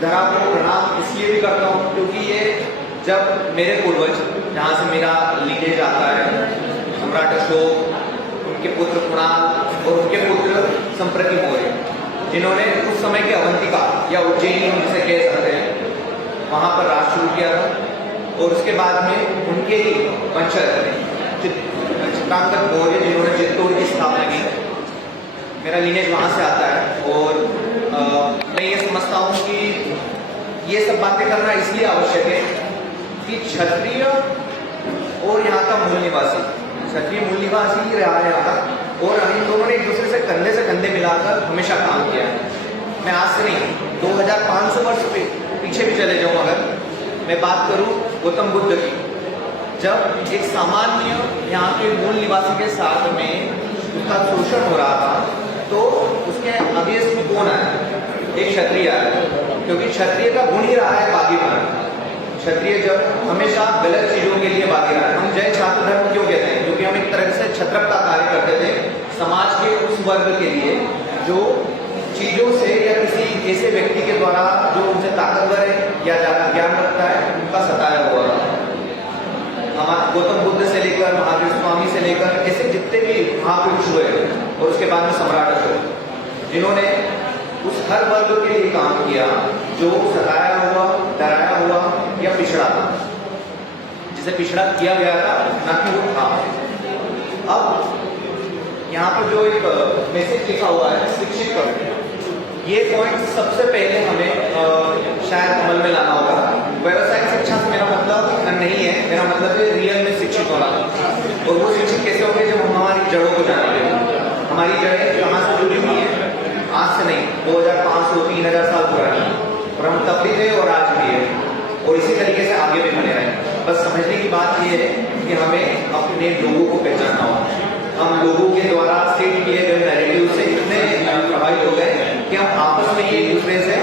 धरा को प्रणाम इसलिए भी करता हूँ क्योंकि ये जब मेरे पूर्वज, जहाँ से मेरा लीनेज आता है, सम्राट अशोक, उनके पुत्र कुणाल और उनके पुत्र संप्रति मौर्य, जिन्होंने उस समय के अवंतिका या उज्जैनी हम जिसे कह सकते हैं, वहाँ पर राज शुरू किया था। और उसके बाद में उनके ही वंशज चित्रांगद मौर्य, जिन्होंने चित्तौड़ की स्थापना की, मेरा लीनेज वहाँ से आता है। और मैं ये समझता हूँ कि ये सब बातें करना इसलिए आवश्यक है कि क्षत्रिय और यहाँ का मूल निवासी, क्षत्रिय मूल निवासी ही रहा है यहाँ का, और इन दोनों ने एक दूसरे से कंधे मिलाकर हमेशा काम किया है। मैं आज से नहीं, 2500 वर्ष पीछे भी चले जाऊँ, अगर मैं बात करूँ गौतम बुद्ध की, जब एक सामान्य यहाँ के मूल निवासी के साथ में उसका शोषण हो रहा था, तो उसके अगेंस्ट में कौन आया? एक क्षत्रिय आया, क्योंकि क्षत्रिय का गुण ही रहा है बागी बनना। क्षत्रिय जब हमेशा गलत चीजों के लिए बागी रहा है। हम जय छात्र धर्म क्यों कहते हैं? क्योंकि हम एक तरह से छत्रप का कार्य करते थे समाज के उस वर्ग के लिए जो चीजों से या किसी ऐसे व्यक्ति के द्वारा जो उनसे ताकतवर है या ज्यादा ज्ञान रखता है, उनका सताया हुआ था। हमारे गौतम बुद्ध से लेकर महावीर स्वामी से लेकर ऐसे जितने भी महापुरुष हुए, और उसके बाद में सम्राट अशोक, जिन्होंने उस हर वर्ग के लिए काम किया जो सताया हुआ, डराया हुआ या पिछड़ा था, जिसे पिछड़ा किया गया था, ना कि वो था। अब यहाँ पर जो एक मैसेज लिखा हुआ है, शिक्षित करो, ये पॉइंट सबसे पहले हमें शायद अमल में लाना होगा। व्यावसायिक शिक्षा से मेरा मतलब नहीं है, मेरा मतलब है रियल में शिक्षित होना। और वो शिक्षित कैसे होंगे? जब हम हमारी जड़ों को जानेंगे। हमारी जड़ें कहाँ से जुड़ी हुई है? आज से नहीं, 2500-3000 साल पुरानी, और हम तब भी थे और आज भी है, और इसी तरीके से आगे भी बने रहें। बस समझने की बात यह है कि हमें अपने लोगों को पहचानना होगा। हम लोगों के द्वारा सेट किए गए नैरेटिव से इतने प्रभावित हो गए कि हम आपस में एक दूसरे से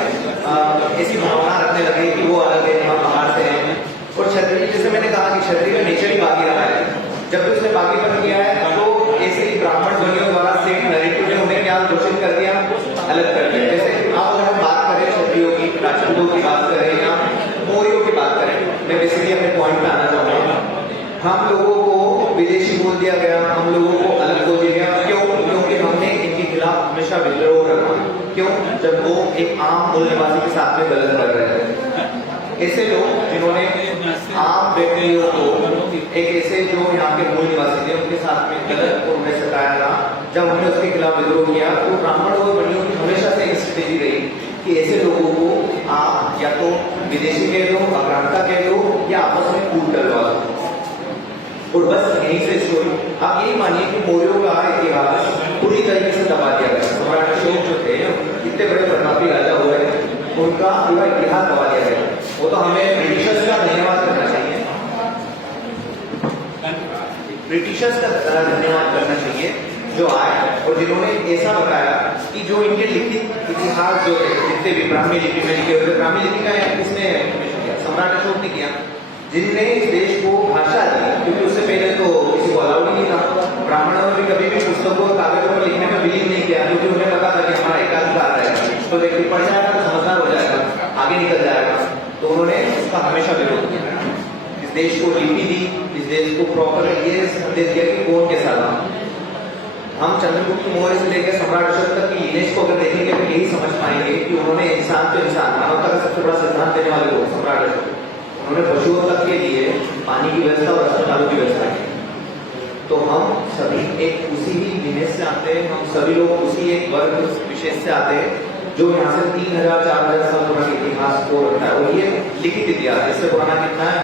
ऐसी भावना रखने लगे कि वो अलग है, हम बाहर से हैं। और क्षत्रिय, जैसे मैंने कहा कि क्षत्रिय का नेचर ही बागी रहा है, जब भी उसने बागीपन किया है तो ऐसे ही ब्राह्मण ध्वनियों द्वारा सेट नैरेटिव ने उन्हें क्या घोषित कर दिया, अलग कर दिया। जैसे आप अगर हम बात करें क्षत्रियों की, राजपूतों की बात करें या मौर्यों की बात करें, मैं बेसिकली अपने पॉइंट पे आना चाहूँगा। हम लोगों को विदेशी बोल दिया गया, हम लोगों को अलग बोल दिया गया। क्यों? क्योंकि हमने इनके खिलाफ हमेशा विद्रोह रखा। क्यों? जब वो एक आम मूल निवासी के साथ में गलत कर रहे थे। ऐसे लोग जिन्होंने आम व्यक्तियों को, एक ऐसे जो यहाँ के मूल निवासी थे, उनके साथ में गलत और उन्हें सताया था, जब हमने उसके खिलाफ विद्रोह किया, तो ब्राह्मण और बनियों की हमेशा से एक स्ट्रेटेजी रही कि ऐसे लोगों को आप या तो विदेशी कह दो, अक्रांता कह दो, या आपस में कूट डलवा दो। और बस यहीं से स्टोरी। आप यही मानिए कि मौर्यों का इतिहास पूरी तरीके से दबा दिया गया। सम्राट अशोक जो थे, इतने बड़े प्रतापी राजा हुए, उनका पूरा इतिहास दबा दिया गया। वो तो हमें ब्रिटिशर्स का धन्यवाद करना चाहिए, ब्रिटिशर्स का धन्यवाद करना चाहिए जो आए और जिन्होंने ऐसा बताया कि जो इनके लिखित इतिहास जो थे, जितने भी ब्राह्मी लिपि में लिखे हुए, ब्राह्मी लिपि का किसने किया? सम्राट अशोक ने किया, जिनने इस देश को भाषा दी, क्योंकि उससे पहले तो किसी को अलाउड ही नहीं था। ब्राह्मणों ने भी कभी भी पुस्तकों और कागजों पर लिखने में बिलीव नहीं किया, क्योंकि उन्हें पता था कि हमारा एकाधिकार रहेगा, तो व्यक्ति पढ़ जाएगा तो समझदार हो जाएगा, आगे निकल जाएगा। तो उन्होंने उसका हमेशा विरोध किया। इस देश को लिपि दी, इस देश को प्रॉपर ये संदेश दिया कि कौन कैसा था। हम चंद्रगुप्त मौर्य से लेकर सम्राट अशोक तक की लीनेज को अगर देखेंगे तो यही समझ पाएंगे कि उन्होंने इंसान तो इंसान, मानवता का सबसे बड़ा सिद्धांत देने वाले लोग सम्राट अशोक। उन्होंने पशुओं तक के लिए पानी की व्यवस्था और अस्पतालों की व्यवस्था की। तो हम सभी एक उसी ही लीनेज से आते हैं, हम सभी लोग उसी एक वर्ग विशेष से आते हैं जो यहाँ से 3000-4000 साल पुराने इतिहास को रखता है। और ये लिखित इतिहास, इससे पुराना कितना है?